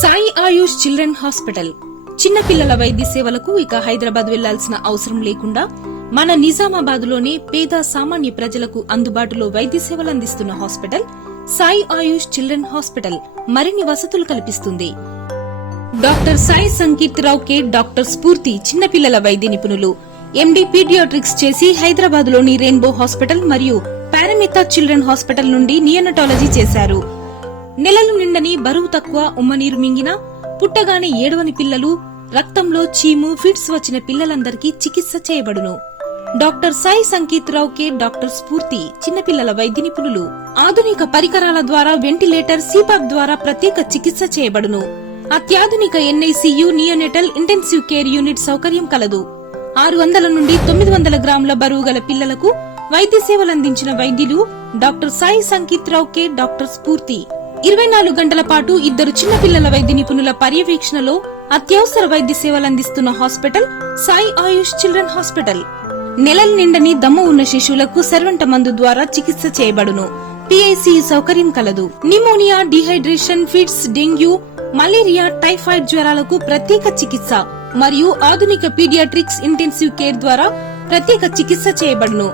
సాయి ఆయుష్ children hospital చిన్న పిల్లల వైద్య సేవలకు ఇక హైదరాబాద్ వెళ్లాల్సిన అవసరం లేకుండా మన నిజామాబాద్ లోనే పేద సామాన్య ప్రజలకు అందుబాటులో వైద్య సేవలు అందిస్తున్న హాస్పిటల్ సాయి ఆయుష్ చిల్డ్రన్ హాస్పిటల్ మరిన్ని వసతులు కల్పిస్తుంది. డాక్టర్ సాయి సంకీర్తిరావు కే డాక్టర్ స్ఫూర్తి చిన్నపిల్లల వైద్య నిపుణులు, ఎండి పీడియాట్రిక్స్ చేసి హైదరాబాద్ లోని రెయిన్బో హాస్పిటల్ మరియు పారామితా చిల్డ్రన్ హాస్పిటల్ నుండి నియోనటాలజీ చేశారు. నెలలు నిండని బరువు తక్కువ ఉమ్మనీరు మింగిన పుట్టగానే ఏడవని పిల్లలు, రక్తంలో చీము ఫిట్స్ వచ్చిన పిల్లలందరికీ చికిత్స చేయబడును. డాక్టర్ సాయి సంకీర్తిరావు కే డాక్టర్ స్ఫూర్తి చిన్నపిల్లల వైద్య నిపుణులు. ఆధునిక పరికరాల ద్వారా వెంటిలేటర్, సిపాప్ ద్వారా ప్రత్యేక చికిత్స చేయబడును. అత్యాధునిక NICU, neonatal intensive care unit సౌకర్యం కలదు. 600 నుండి 900 గ్రాముల బరువు గల పిల్లలకు వైద్య సేవలందించిన వైద్యులు డాక్టర్ సాయి సంకీర్తిరావు కే డాక్టర్ స్ఫూర్తి. 24 గంటల పాటు 2 చిన్నపిల్లల వైద్య నిపుణుల పర్యవేక్షణలో అత్యవసర వైద్య సేవలందిస్తున్న హాస్పిటల్ సాయి ఆయుష్ చిల్డ్రన్ హాస్పిటల్. నెలలు నిండని దమ్ము ఉన్న శిశువులకు సర్వెంట మందు ద్వారా చికిత్స చేయబడును. పిఐసియు సౌకర్యం కలదు. Pneumonia, dehydration, fits, dengue, malaria, typhoid జ్వరాలకు ప్రత్యేక చికిత్స మరియు ఆధునిక పీడియాట్రిక్స్ ఇంటెన్సివ్ కేర్ ద్వారా ప్రత్యేక చికిత్స చేయబడును.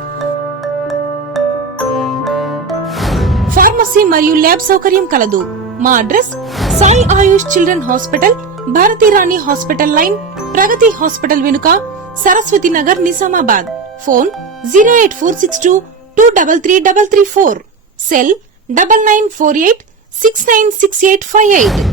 ఫార్మసీ మరియు ల్యాబ్ సౌకర్యం కలదు. మా అడ్రస్ సాయి ఆయుష్ చిల్డ్రన్ హాస్పిటల్, భారతీరాణి హాస్పిటల్ లైన్, ప్రగతి హాస్పిటల్ వెనుక, సరస్వతి నగర్, నిజామాబాద్. ఫోన్ 08462 23334. సెల్ 9948696858.